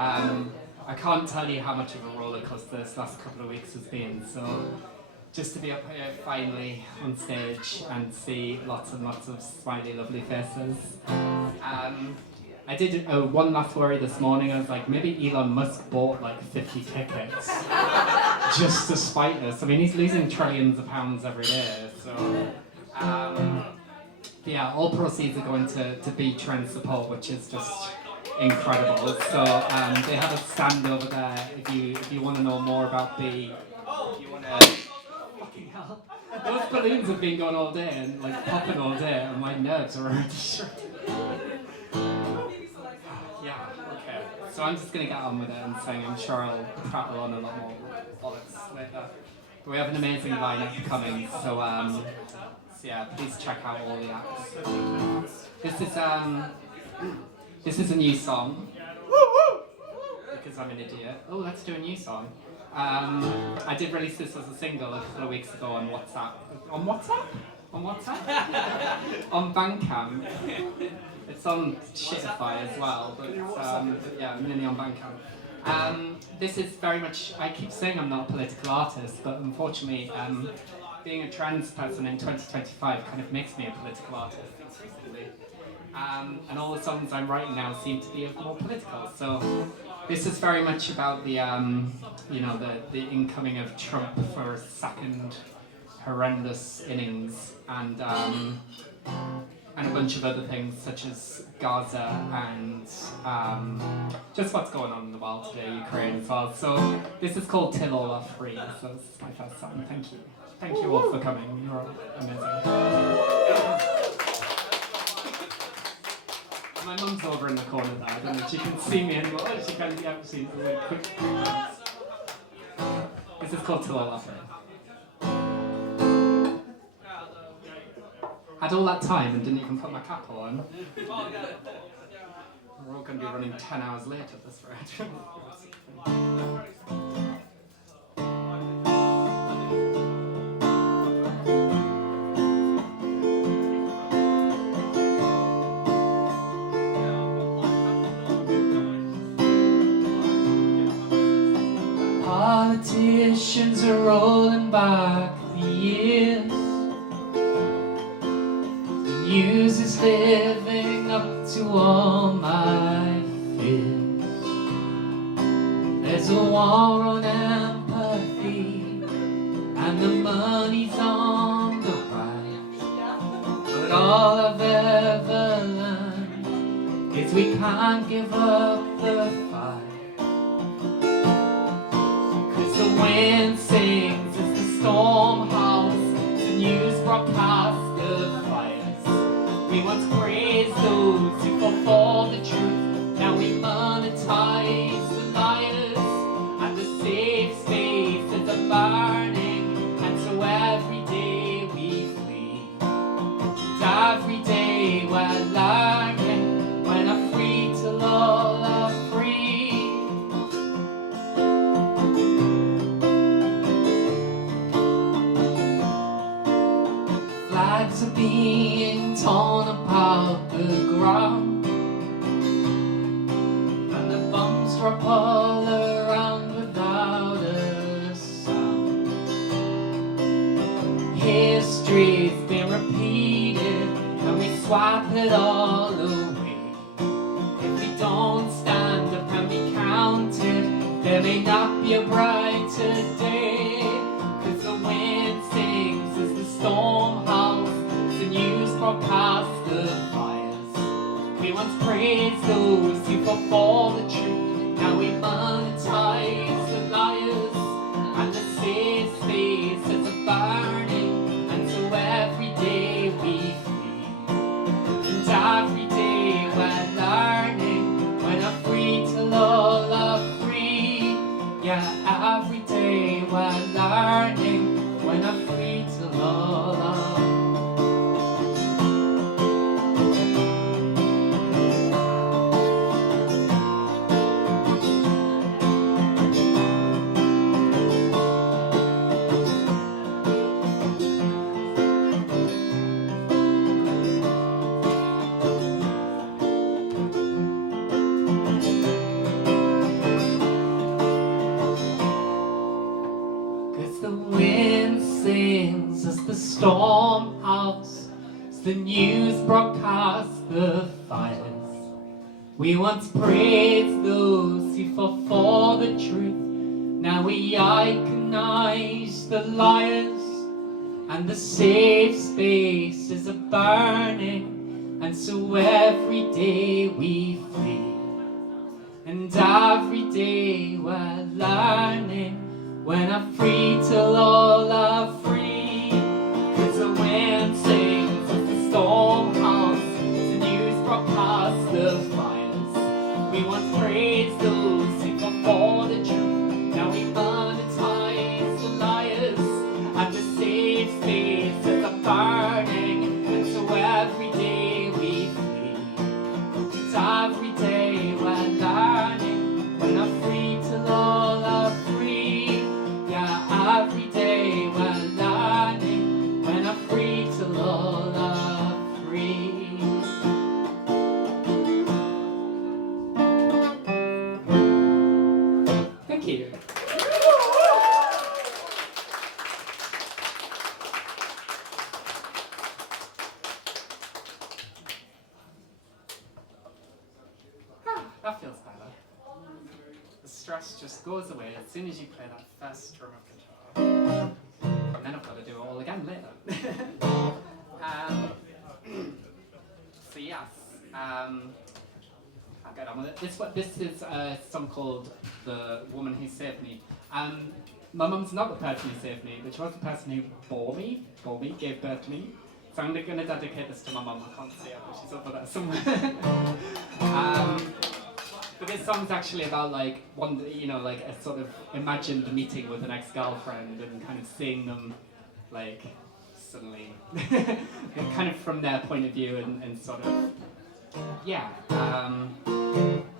I can't tell you how much of a roller coaster this last couple of weeks has been. So just to be up here finally on stage and see lots and lots of smiley, lovely faces. I did one last worry this morning. I was like, maybe Elon Musk bought like 50 tickets just to spite us. I mean, he's losing trillions of pounds every day. So yeah, all proceeds are going to Beat Trend support, which is just incredible. So they have a stand over there if you want to know more about B. If you want to, fucking hell, those balloons have been going all day and like popping all day, and my nerves are already shredded. Yeah, okay. So I'm just gonna get on with it and saying I'm sure I'll prattle on a lot more bollocks later. But we have an amazing lineup coming, so yeah, please check out all the acts. This is a new song. Because I'm an idiot. Oh, let's do a new song. I did release this as a single a couple of weeks ago on WhatsApp. On WhatsApp? On WhatsApp? On Bandcamp. It's on Shitify as well, but yeah, mainly on Bandcamp. This is very much, I keep saying I'm not a political artist, but unfortunately, being a trans person in 2025 kind of makes me a political artist increasingly. And all the songs I'm writing now seem to be more political. So this is very much about the, the incoming of Trump for a second horrendous innings, and a bunch of other things such as Gaza and just what's going on in the world today, Ukraine as well. So this is called Till All Are Free. So this is my first song. Thank you. Thank you all for coming. You're all amazing. My mum's over in the corner there. I don't know if she can see me anymore. She can, yeah, she's like quick. This is called Till All Are Free. Had all that time and didn't even put my cap on. We're all going to be running 10 hours late at this rate. Politicians are rolling back the years. The news is living up to all my fears. There's a war on empathy, and the money's on the rise. But all I've ever learned is we can't give up the fight. The wind sings as the storm howls, the news broadcasts the fires. We once praised those who fought for the truth, now we monetize the liars. And the safe spaces are burning, and so every day we flee. And every day we're learning, when are free till all are free. Flags are being torn apart the ground, and the bombs drop all around without a sound. History's been repeated, and we swap it all away. If we don't stand up and be counted, there may not be a brighter day. 'Cause the wind sings as the storm howls, the news broadcasts the fires. We once praised those who fought for the truth, now we monetize the liars. And the safe spaces are burning, and so every day we flee. And every day we're learning, when are free till all are free. Yeah, every day we're learning, when are free till all are free. the news broadcast the fires. We once praised those who fought for the truth. Now we iconize the liars, and the safe spaces are burning. And so every day we flee, and every day we're learning. When I'm free till all are free. 'Cause the wind sings as the storm howls, the news broadcasts the fires. We once praised those who fought for the truth. Now we monetize the liars, and the safe spaces are burning. And so every day we flee, and every day we're learning. When I'm free till all are free. Yeah, every day we're learning. When I'm free till all are free. Thank you. That feels better. The stress just goes away as soon as you play that first strum of guitar. And then I've got to do it all again later. So yes, I'll get on with it. This is a song called "The Woman Who Saved Me." My mum's not the person who saved me, but she was the person who bore me, gave birth to me. So I'm going to dedicate this to my mum. I can't see her, but she's over there somewhere. But this song's actually about like like a sort of imagined meeting with an ex-girlfriend and kind of seeing them like suddenly kind of from their point of view and sort of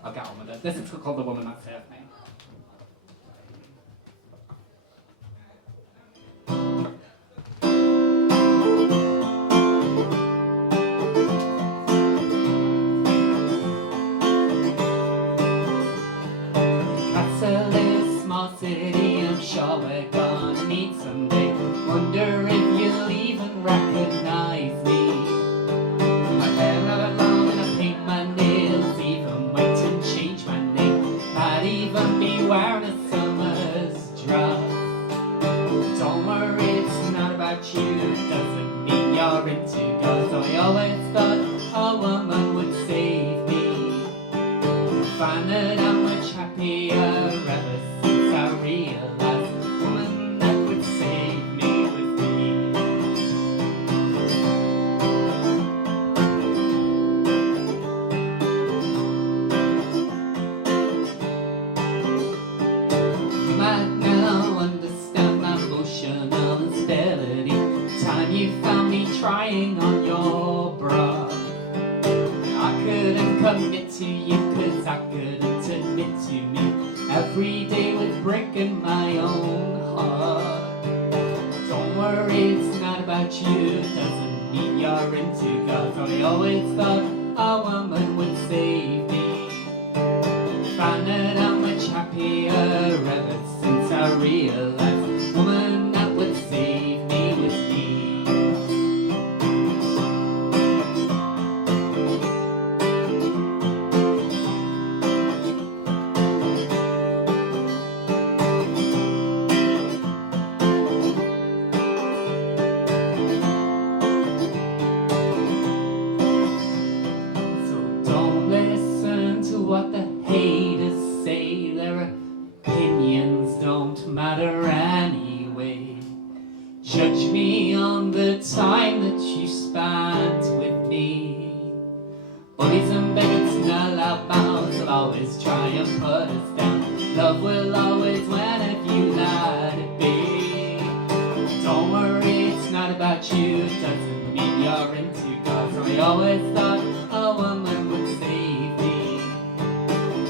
I'll get on with it. This is called "The Woman That Saved Me." Newcastle is a small city, I'm sure we're gonna meet someday. Wonder if you'll even recognize me. My hair not long and I paint my nails, even wait and change my name. Might even be wearing a summer's dress. Don't worry, it's not about you, doesn't mean you're into girls. I always thought a woman would save me. Find that I'm much happier ever since I realized a woman that would save me with me. You might now understand my emotional instability. Time you found me trying on your bra. I couldn't commit to you 'cause I couldn't admit to me. Every day was breaking my own heart. Don't worry, it's not about you, doesn't mean you're into girls. I always thought a woman would save me. Find that I'm much happier ever since I realized a woman that would save me was me. What the haters say, their opinions don't matter anyway. Judge me on the time that you spent with me. Bullies and bigots and all loud mouths will always try and put us down. Love will always win if you let it be. Don't worry, it's not about you, it doesn't mean you're into girls. So I always thought a woman would save me.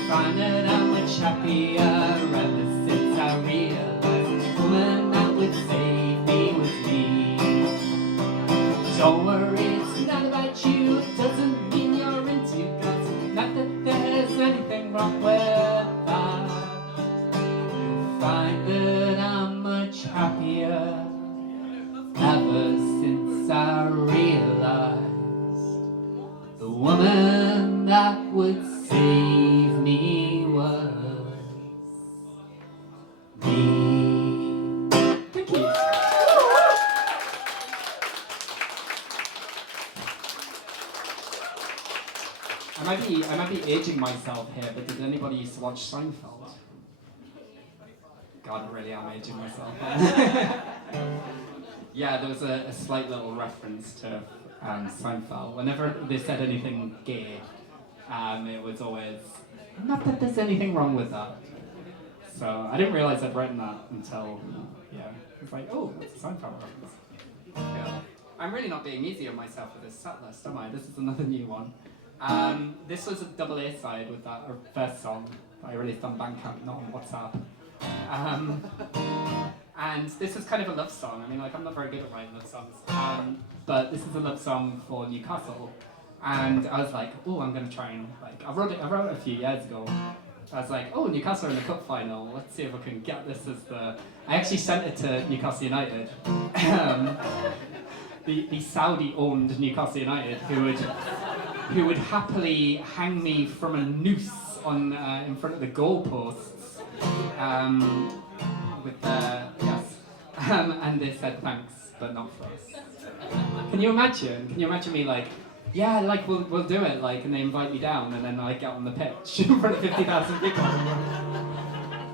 Find that I'm much happier ever since I realized a woman that would save me was me. Don't worry, it's not about you, it doesn't mean you're into girls. Not that there's anything wrong with that. You'll find that I'm much happier ever since I realized woman that would save me was me. Thank you. I might be aging myself here, but did anybody used to watch Seinfeld? God, really am aging myself. Yeah, there was a slight little reference to Seinfeld. Whenever they said anything gay, it was always, not that there's anything wrong with that. So I didn't realise I'd written that until, it's like, oh, that's a Seinfeld reference. Yeah. I'm really not being easy on myself with this set list, am I? This is another new one. This was a double A side with that first song that I released on Bandcamp, not on WhatsApp. And this is kind of a love song. I mean, like, I'm not very good at writing love songs, but this is a love song for Newcastle. And I was like, oh, I'm gonna try and, like, I wrote it a few years ago. I was like, oh, Newcastle are in the cup final. Let's see if I can get this as the. I actually sent it to Newcastle United. The Saudi-owned Newcastle United, who would happily hang me from a noose on in front of the goalposts, and they said thanks, but not for us. Can you imagine? Can you imagine me like, yeah, like we'll do it, like, and they invite me down, and then I get on the pitch in front of 50,000 people.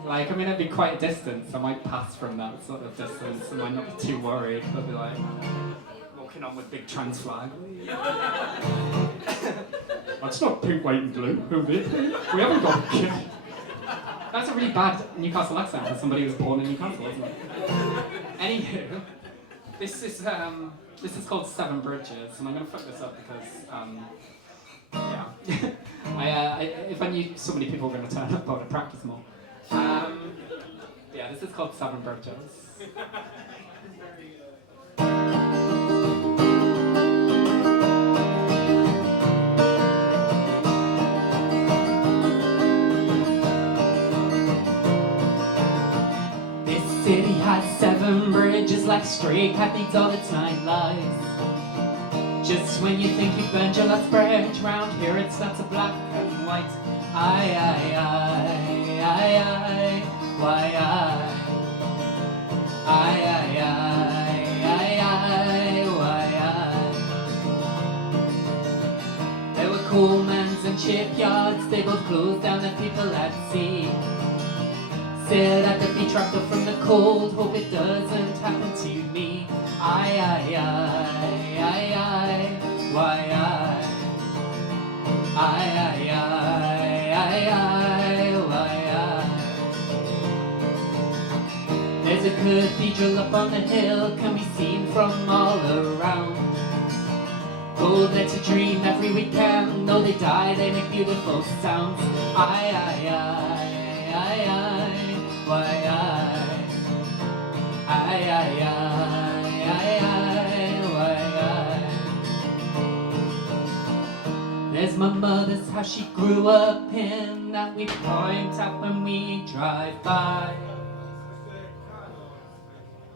Like, I mean, it'd be quite a distance. I might pass from that sort of distance. I might not be too worried. I'll be like walking on with big trans flag. That's not pink, white, and blue. We haven't got a kid. That's a really bad Newcastle accent for somebody who was born in Newcastle, isn't it? Anywho, this is called Seven Bridges, and I'm gonna fuck this up because if I knew so many people were gonna turn up, I would have practiced more. This is called Seven Bridges. City has 7 bridges like a stray cat needs all its 9 lives. Just when you think you've burned your last bridge, round here it's not so black and white. Aye, aye, aye, aye, aye, why aye? Aye, aye, aye, aye, aye, why aye? There were coal mines and shipyards, they both closed down and people at sea. Said at the beach, wrapped up from the cold, hope it doesn't happen to me. Aye, aye, aye, aye, aye, why aye? Aye, aye, aye, aye, aye, why aye? There's a cathedral up on the hill, can be seen from all around. Oh, let's a dream every weekend, though they die, they make beautiful sounds. Aye, aye, aye, aye, aye. Why aye, aye, aye, aye, aye, aye, why aye? There's my mother's house she grew up in, that we point out when we drive by.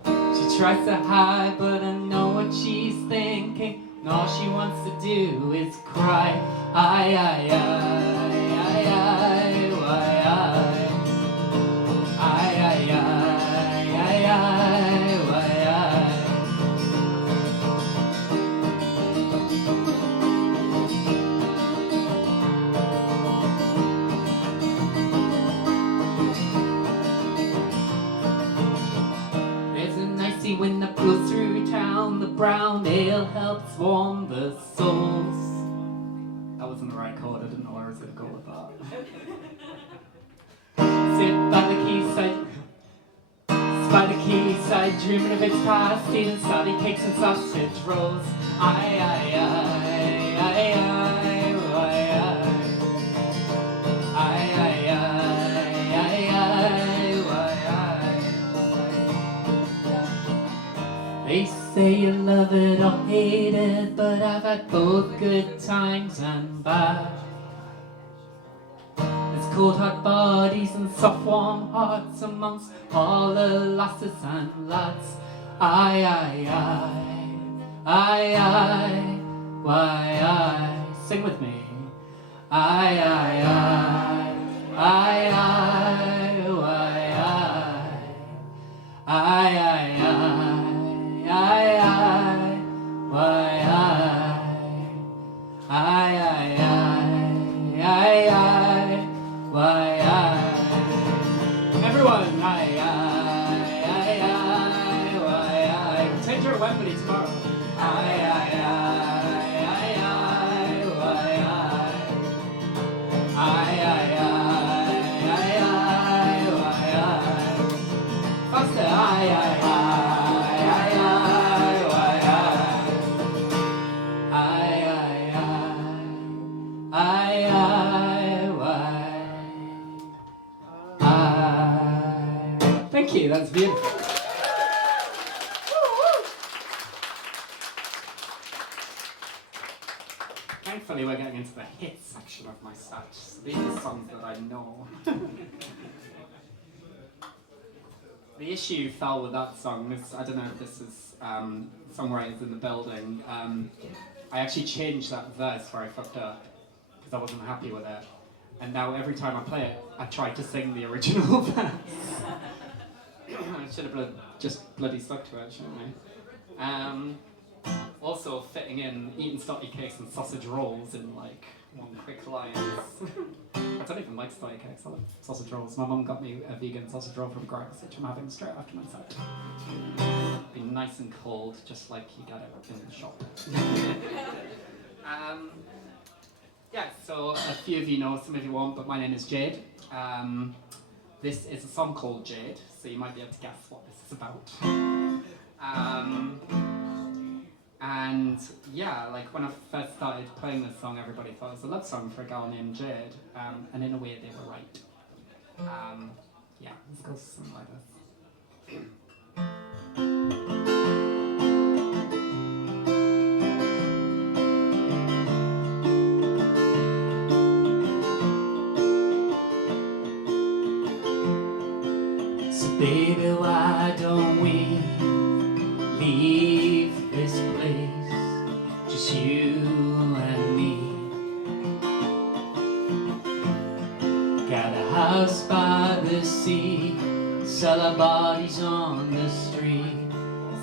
She tries to hide, but I know what she's thinking, and all she wants to do is cry. Aye, aye, aye, aye, aye, why aye? Aye, aye, aye, aye, aye, why aye? There's an icy wind that blows through town, the brown ale helps warm the souls. That wasn't the right chord, I didn't know where I was going to go with that. Sit by the quayside, dreaming of its past, eating salty cakes and sausage rolls. Aye, aye, aye, aye, aye, why aye? Aye, aye, aye, aye, aye, why aye? They say you love it or hate it, but I've had both good times and bad. Cold hard bodies and soft warm hearts amongst all the lasses and lads. Aye, aye, aye, aye, aye, why aye? Sing with me. I, I, I, I, why, I, why, why, everyone, why, pretend you're at Wembley tomorrow. Thank you, that's beautiful. Thankfully, we're getting into the hits section of my set. So these are songs that I know. The issue fell with that song. I don't know if this is songwriters in the building. I actually changed that verse where I fucked up because I wasn't happy with it. And now every time I play it, I try to sing the original verse. I should have just bloody stuck to it, shouldn't I? Also fitting in eating stotty cakes and sausage rolls in like one quick line. I don't even like stotty cakes, I like sausage rolls. My mum got me a vegan sausage roll from Greg's, which I'm having straight after my set. Be nice and cold, just like you get it in the shop. Yeah, so a few of you know, some of you won't, but my name is Jade. This is a song called Jade, so you might be able to guess what this is about. And yeah, like when I first started playing this song, everybody thought it was a love song for a girl named Jade, and in a way they were right. Yeah, this goes something like this. Baby, why don't we leave this place, just you and me? Got a house by the sea, sell our bodies on the street,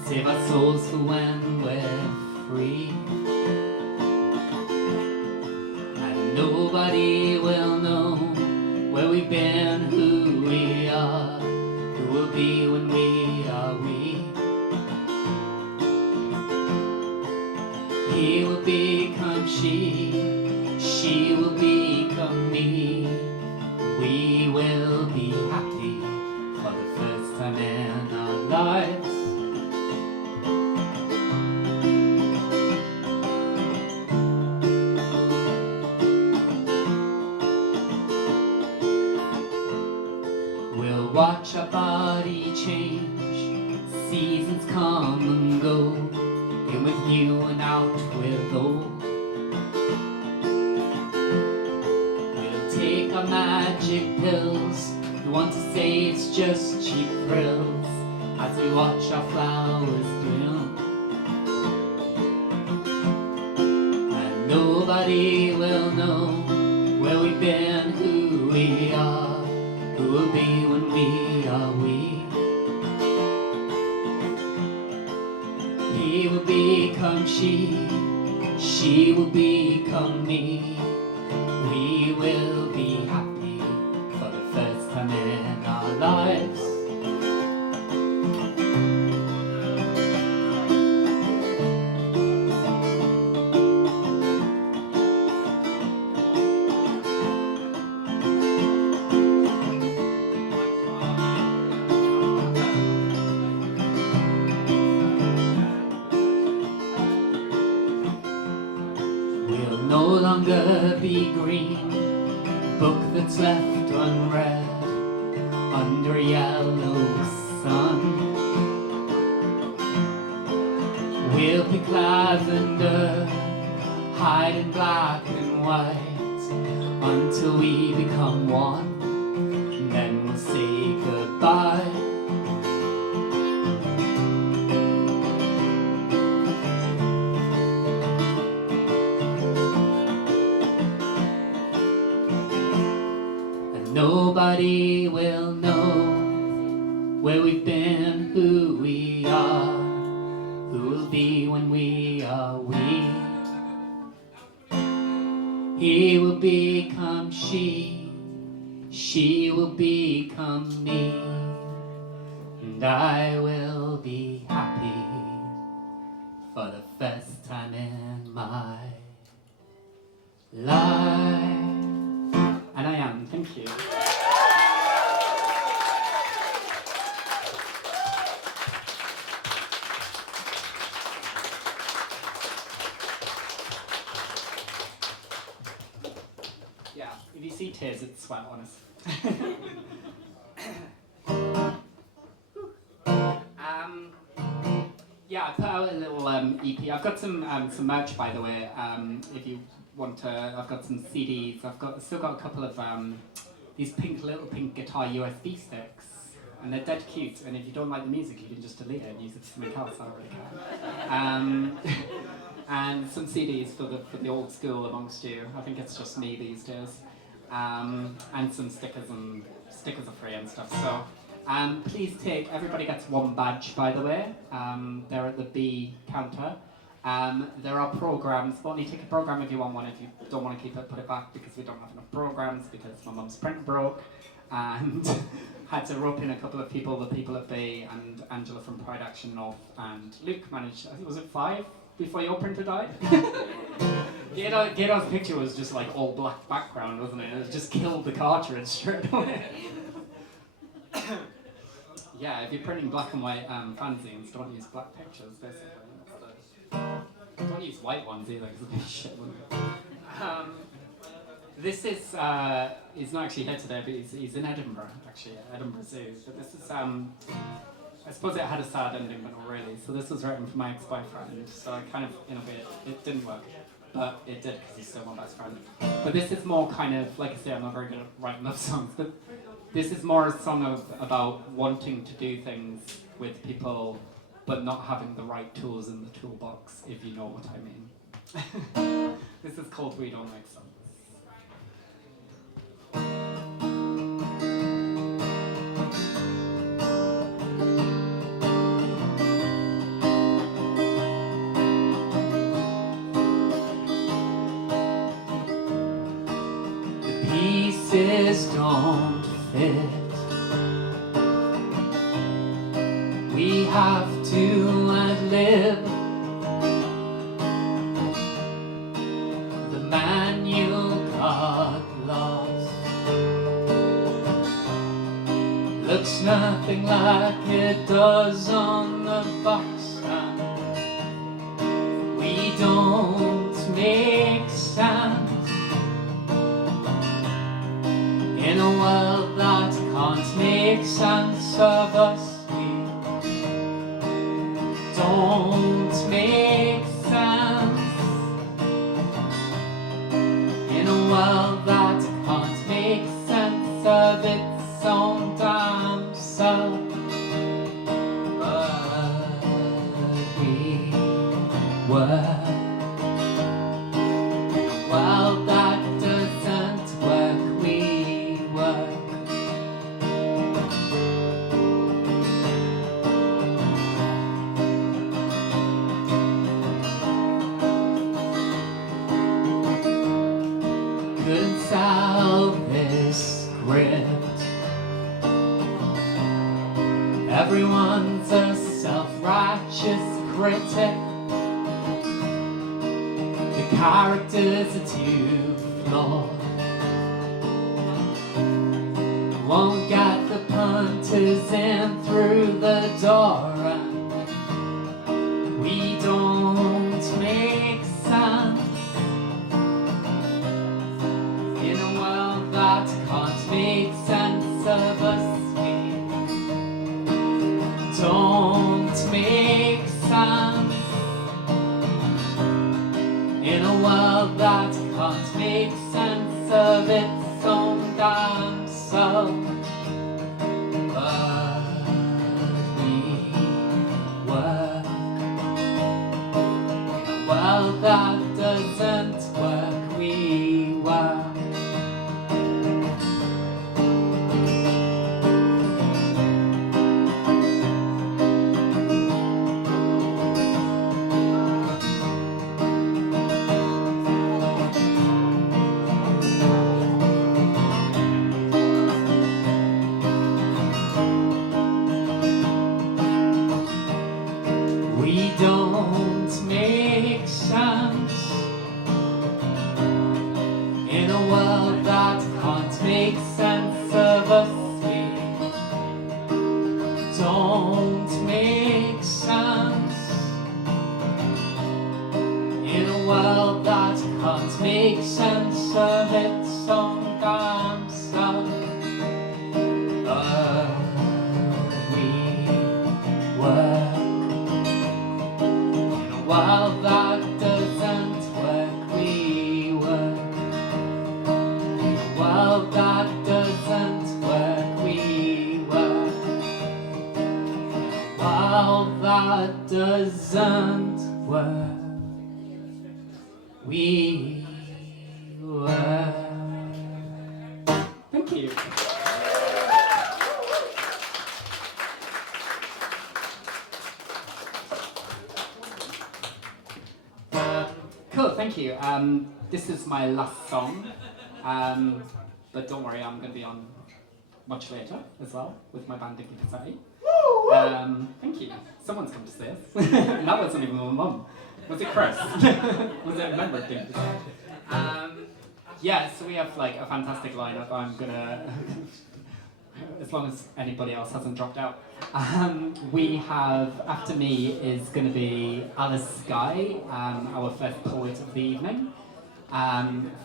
save our souls for when we're free. And nobody will know where we've been, who we are, will be when we are we. He will become she will become me. We will be happy for the first time in our lives. We'll watch our body change, seasons come and go, in with new and out with old. We'll take our magic pills, we want to say it's just cheap thrills, as we watch our flowers bloom. And nobody will know where we've been, who we are, who will be when we are we. He will become she will become me. We will be happy for the first time in our lives. No longer be green, book that's left unread under a yellow sun. We'll pick lavender, hide in black and white, until we become one, and then we'll say goodbye. Nobody will know where we've been, who we are, who will be when we are we. He will become she will become me, and I will be happy for the first time in my life. And I am, thank you. Yeah, if you see tears, it's sweat, honestly. Yeah, I put out a little EP. I've got some merch, by the way. If you want to, I've got some CDs. Still got a couple of these little pink guitar USB sticks, and they're dead cute. And if you don't like the music, you can just delete it and use it for something else. I don't really care. And some CDs for the old school amongst you. I think it's just me these days. And some stickers are free and stuff. So. Please everybody gets one badge, by the way. They're at the B counter. There are programs, but only take a program if you want one. If you don't want to keep it, put it back, because we don't have enough programs, because my mum's printer broke, and had to rope in a couple of people, the people at B, and Angela from Pride Action North, and Luke managed, I think, was it 5 before your printer died? Gator's picture was just like all black background, wasn't it? It just killed the cartridge straight away. Yeah, if you're printing black and white fanzines, don't use black pictures, basically. Don't use white ones either, because it'll be shit, wouldn't it? This is, he's not actually here today, but he's in Edinburgh, actually, Edinburgh Zoo. But this is, I suppose it had a sad ending, but not really. So this was written for my ex-boyfriend, so I kind of, in a way, it didn't work. But it did, because he's still my best friend. But this is more kind of, like I say, I'm not very good at writing love songs, but this is more a song about wanting to do things with people, but not having the right tools in the toolbox, if you know what I mean. This is called We Don't Make Sense. The pieces don't fit. We have to ad-lib. The manual got lost. Looks nothing like it does on the box, and we don't make sense in a world that can't make sense of us. Don't make sense in a world that can't make sense of its own damn self. But we were in a world that doesn't work. We work. Couldn't solve this script. Everyone's a self-righteous critic. The characters are too flawed. Won't get the punters in through the door, and we don't make sense in a world that can't make sense of us. We don't make sense in a world that can't make sense of its own damn self. But we work in a world that doesn't work. We work. make sense of us. We don't make sense in a world that can't make sense of its own damn self. We work in a world that doesn't work. We work in a world that doesn't work. We work in a world that doesn't work. We were. Thank you. Cool, thank you. This is my last song, but don't worry, I'm going to be on much later as well with my band Dinky Passetti. Thank you. Someone's come to see us. And that wasn't even my mum. Was it Chris? Was it a member of Dinky Passetti? Yeah, so we have like a fantastic lineup. I'm gonna, as long as anybody else hasn't dropped out. We have, after me is gonna be Alice Skye, our first poet of the evening.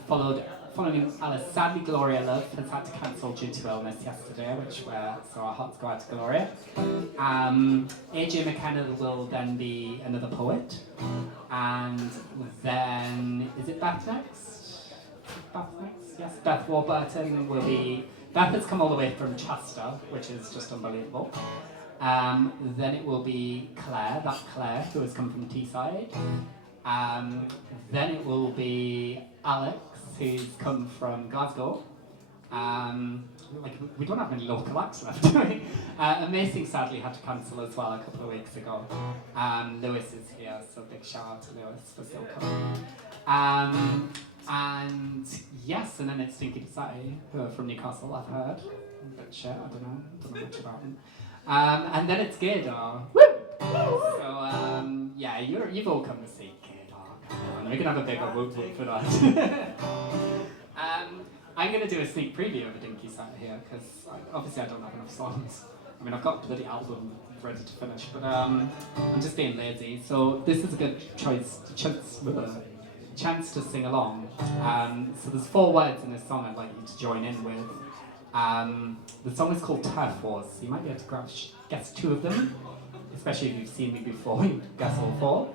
Following Alice, sadly Gloria Love has had to cancel due to illness yesterday, so our hearts go out to Gloria. AJ McKenna will then be another poet. And then, is it Beth next? Beth next? Yes, Beth Warburton will be. Beth has come all the way from Chester, which is just unbelievable. Then it will be Claire, that Claire who has come from Teesside. Then it will be Alex, who's come from Glasgow. We don't have any local acts left, do we? Amazing sadly had to cancel as well a couple of weeks ago. Lewis is here, so big shout out to Lewis for still coming. And yes, and then it's Dinky Passetti, who are from Newcastle, I've heard. But shit, I don't know much about him. And then it's Gaydar. Woo! So yeah, you've all come to see Gaydar. Come on, we can have a bigger whoop whoop for that. I'm going to do a sneak preview of a Dinky set here, because obviously I don't have enough songs. I mean, I've got the bloody album ready to finish, but I'm just being lazy. So this is a good chance to sing along. So there's 4 words in this song I'd like you to join in with. The song is called TERF Wars, so you might be able to guess 2 of them, especially if you've seen me before, you guess all 4.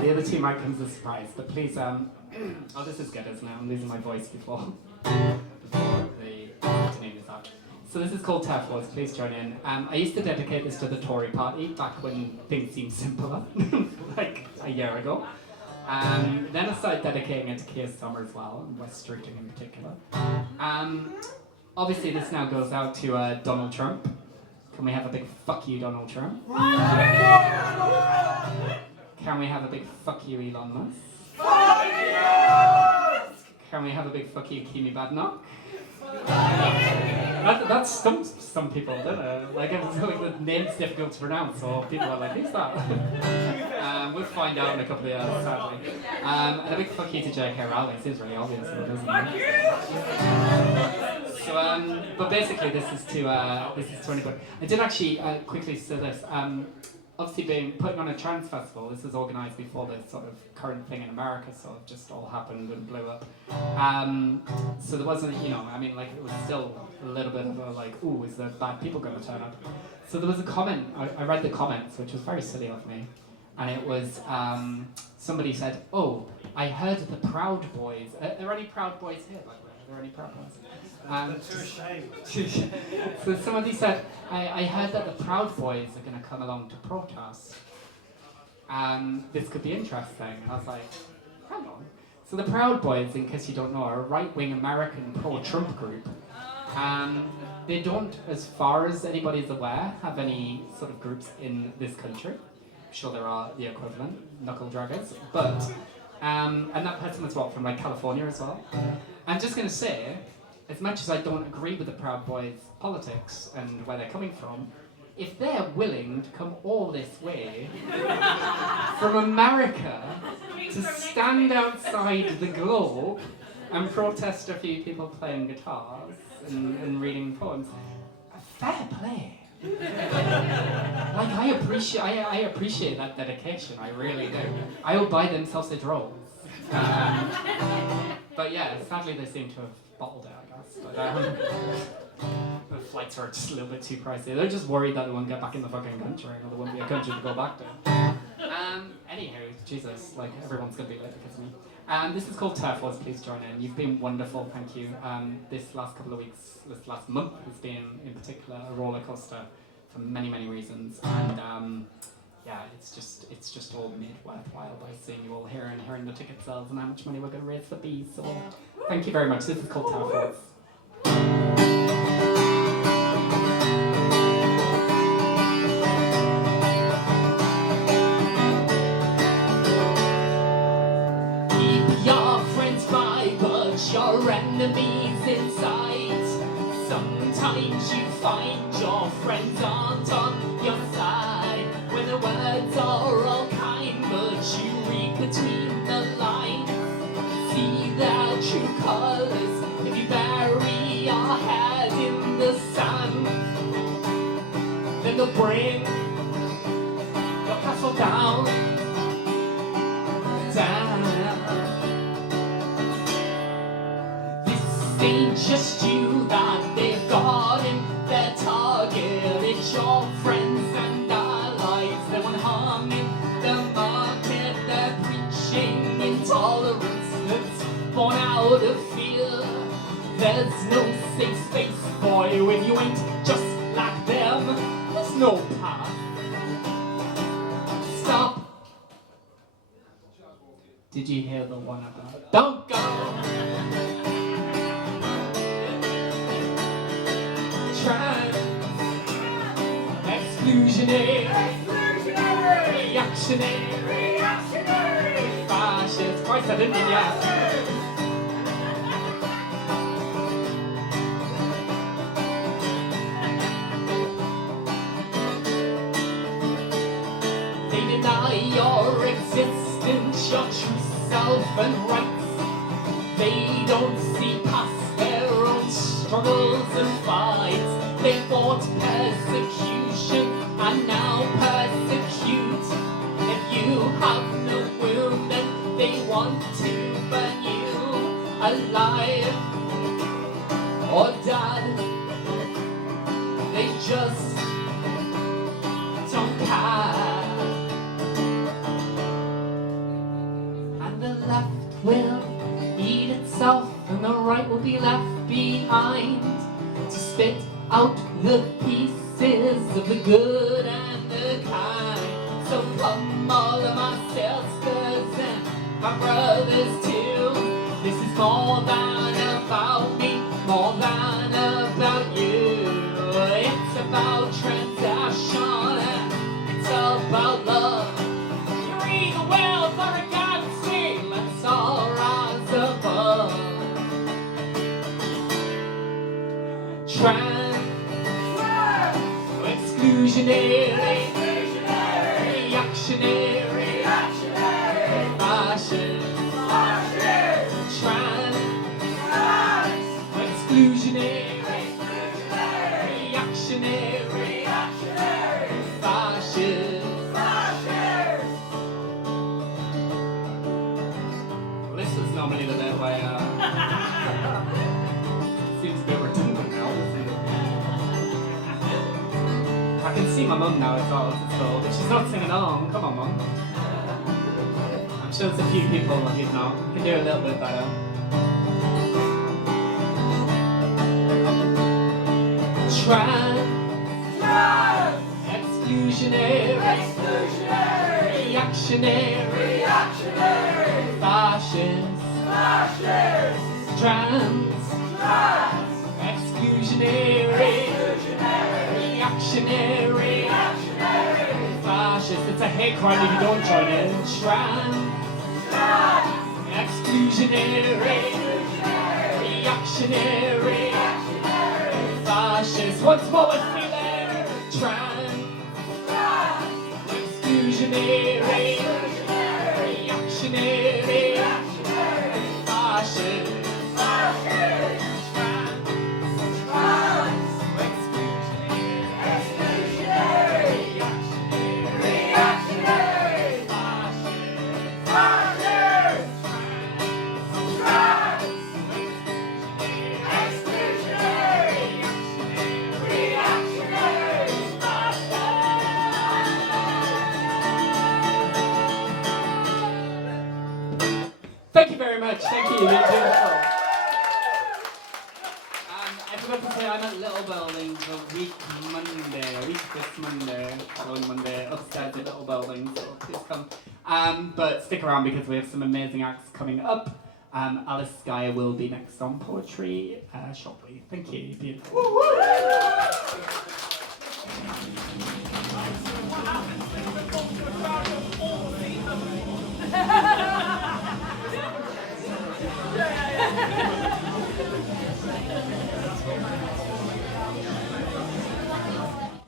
The other 2 might come as a surprise, but please, oh, this is good, isn't it? I'm losing my voice before the afternoon is up. So this is called TERF Wars, please join in. I used to dedicate this to the Tory party back when things seemed simpler, like a year ago. Then I started dedicating it to Keir Starmer as well, and West Streeting in particular. Obviously this now goes out to Donald Trump. Can we have a big fuck you, Donald Trump? Can we have a big fuck you, Elon Musk? Fuck you! Can we have a big fuck you, Kimi Badnock? That stumps some people, doesn't it? Like, the name's difficult to pronounce, so people are like, who's that? We'll find out in a couple of years, sadly. And a big fuck you to J.K. Rowling. Seems really obvious, doesn't it? So, but basically, this is to anybody. I did actually quickly say this. Obviously, putting on a trans festival, this was organised before the sort of current thing in America sort of just all happened and blew up. So there wasn't, I mean, like, it was still a little bit of a, like, ooh, is there bad people going to turn up? So there was a comment, I read the comments, which was very silly of me, and it was, somebody said, oh, I heard the Proud Boys. Are there any Proud Boys here, by the way? Are there any Proud Boys? So somebody said, I heard that the Proud Boys are going to come along to protest. This could be interesting. And I was like, hang on. So the Proud Boys, in case you don't know, are a right-wing American pro-Trump group. They don't, as far as anybody is aware, have any sort of groups in this country. I'm sure there are the equivalent, knuckle draggers. But, and that person was what, from like California as well? I'm just going to say, as much as I don't agree with the Proud Boys' politics and where they're coming from, if they're willing to come all this way from America to stand outside the globe and protest a few people playing guitars and reading poems. Fair play. Like I appreciate that dedication. I really do. I will buy them sausage rolls. But yeah, sadly they seem to have bottled it, I guess. But the flights are just a little bit too pricey. They're just worried that they won't get back in the fucking country, or there won't be a country to go back to. Anywho, Jesus, like everyone's gonna be late because of me. This is called TERF Wars. Please join in. You've been wonderful, thank you. This last couple of weeks, this last month has been in particular a roller coaster for many, many reasons. And yeah, it's just all made worthwhile by seeing you all here and hearing the ticket sales and how much money we're going to raise for bees. So thank you very much. This is called TERF Wars. Your enemies in sight. Sometimes you find your friends aren't on your side. When the words are all kind, but you read between the lines. See their true colours if you bury your head in the sand. Then they'll bring your castle down, down. Ain't just you that they've got in their target. It's your friends and allies. They want harm in the market. They're preaching intolerance that's born out of fear. There's no safe space for you if you ain't just like them. There's no path. Stop. Did you hear the one about? Don't go. Exclusionary, reactionary, fascist. Christ, I didn't mean yes. They deny your existence, your true self and rights. They don't see past their own struggles and fights. They fought persecution and now persecute. If you have no wound, then they want to burn you alive or dead. They just don't care. And the left will eat itself and the right will be left behind to spit out the pieces of the good and the kind. So come all of my sisters and my brothers too. This is more than about me, more than about you. It's about transaction and it's about love. You read the world for a God's sake, let's all rise above. Exclusionary, reactionary, fascist, exclusionary, reactionary, fascist. Well, this was normally the bit where seems a bit redundant now, doesn't it? I can see my mum now as well, but she's not singing along. Come on, mum. I'm sure there's a few people who know. You can do a little bit better. Exclusionary, reactionary, fascist, exclusionary, reactionary, fascist. It's a hate crime if you don't join in. Exclusionary, reactionary, fascist. Once more with me there. Exclusionary, reactionary, fascist. Thank you very much. Thank you. You're beautiful. I forgot to say I'm at Little Buildings a week this Monday, following Monday, upstairs at Little Buildings, so please come. But stick around because we have some amazing acts coming up. Alice Skye will be next on poetry shortly. Thank you. Beautiful.